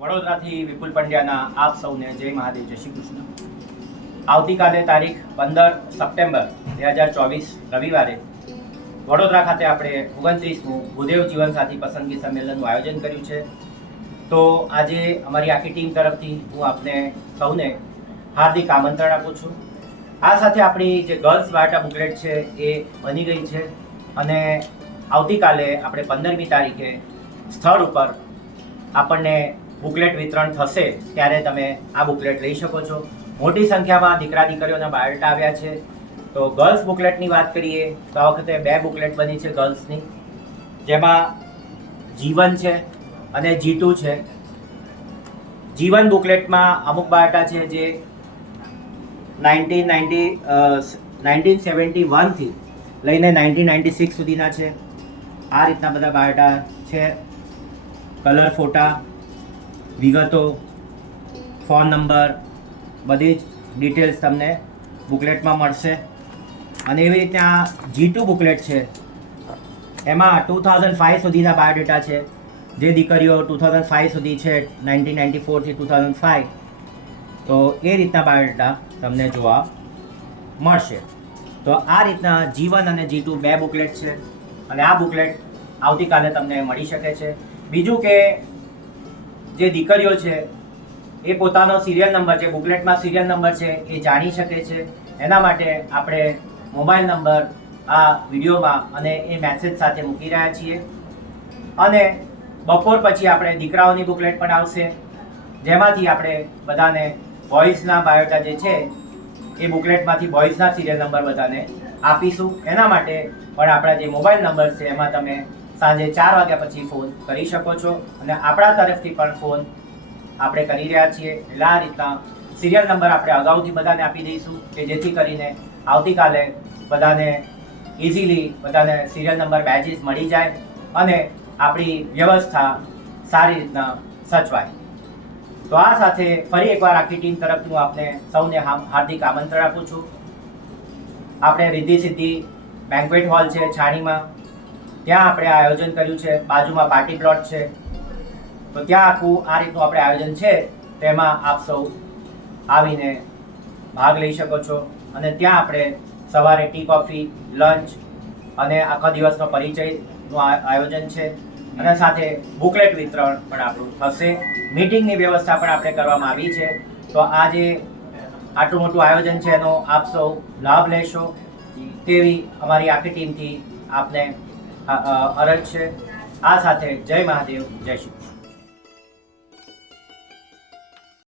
વડોદરાથી વિપુલ પંડ્યાના આપ સૌને જય મહાદેવ, જય શ્રી કૃષ્ણ. આવતીકાલે તારીખ 15 સપ્ટેમ્બર 2024 રવિવારે વડોદરા ખાતે આપણે 29મું ભૂદેવ જીવનસાથી પસંદગી સંમેલનનું આયોજન કર્યું છે. તો આજે અમારી આખી ટીમ તરફથી હું આપને સૌને હાર્દિક આમંત્રણ આપું છું. આ સાથે આપણી જે ગર્લ્સ બાયોટા બુકલેટ છે એ બની ગઈ છે અને આવતીકાલે આપણે 15મી તારીખે સ્થળ ઉપર આપણને બુકલેટ વિતરણ થશે ત્યારે તમે આ બુકલેટ લઈ શકો છો. મોટી સંખ્યામાં દીકરા દીકરીઓના બાયોડેટા આવ્યા છે. તો ગર્લ્સ બુકલેટની વાત કરીએ તો આ વખતે 2 બુકલેટ બની છે ગર્લ્સની, જેમાં જીવન છે અને G2 છે. જીવન બુકલેટમાં અમુક બાયોડેટા છે જે 1971 થી લઈને 1996 સુધીના છે. આ રીતના બધા બાયોડેટા છે. કલર ફોટા, વિગતો, ફોન નંબર, બધી જ ડિટેલ્સ તમને બુકલેટમાં મળશે. અને એવી રીતના G2 બુકલેટ છે, એમાં 2005 સુધીના બાયોડેટા છે. જે દીકરીઓ 2005 સુધી છે, 1994 થી 2005, તો એ રીતના બાયોડેટા તમને જોવા મળશે. તો આ રીતના જીવન અને G2 2 બુકલેટ છે અને આ બુકલેટ આવતીકાલે તમને મળી શકે છે. બીજું કે જે દીકરીઓ છે એ પોતાનો સિરિયલ નંબર, જે બુકલેટમાં સિરિયલ નંબર છે એ જાણી શકે છે. એના માટે આપણે મોબાઈલ નંબર આ વિડીયોમાં અને એ મેસેજ સાથે મૂકી રહ્યા છીએ. અને બપોર પછી આપણે દીકરાઓની બુકલેટ પણ આવશે, જેમાંથી આપણે બધાને બોયઝના બાયોડેટા જે છે એ બુકલેટમાંથી બોયઝના સિરિયલ નંબર બધાને આપીશું. એના માટે પણ આપણા જે મોબાઈલ નંબર છે એમાં તમે સાંજે 4 વાગ્યા પછી ફોન કરી શકો છો અને આપણા તરફથી પણ ફોન આપણે કરી રહ્યા છીએ. એટલે આ રીતના સિરિયલ નંબર આપણે અગાઉથી બધાને આપી દઈશું કે જેથી કરીને આવતીકાલે બધાને ઇઝીલી બધાને સિરિયલ નંબર બેચીસ મળી જાય અને આપણી વ્યવસ્થા સારી રીતના સચવાય. તો આ સાથે ફરી એકવાર આખી ટીમ તરફથી હું આપને સૌને હાર્દિક આમંત્રણ આપું છું. આપણે રિદ્ધિ સિદ્ધિ બેન્ક્વેટ હોલ છે છાણીમાં, ત્યાં આપણે આયોજન કર્યું છે. બાજુમાં પાર્ટી પ્લોટ છે, તો ત્યાં આખું આ રીતનું આપણે આયોજન છે. તેમાં આપ સૌ આવીને ભાગ લઈ શકો છો. અને ત્યાં આપણે સવારે ટી, કોફી, લંચ અને આખા દિવસનો પરિચયનું આયોજન છે. અને સાથે બુકલેટ વિતરણ પણ આપણું થશે. મીટિંગની વ્યવસ્થા પણ આપણે કરવામાં આવી છે. તો આ જે આટલું મોટું આયોજન છે એનો આપ સૌ લાભ લેશો તેવી અમારી આખી ટીમથી આપને અરજ છે. આ સાથે જય મહાદેવ, જય શ્રી કૃષ્ણ.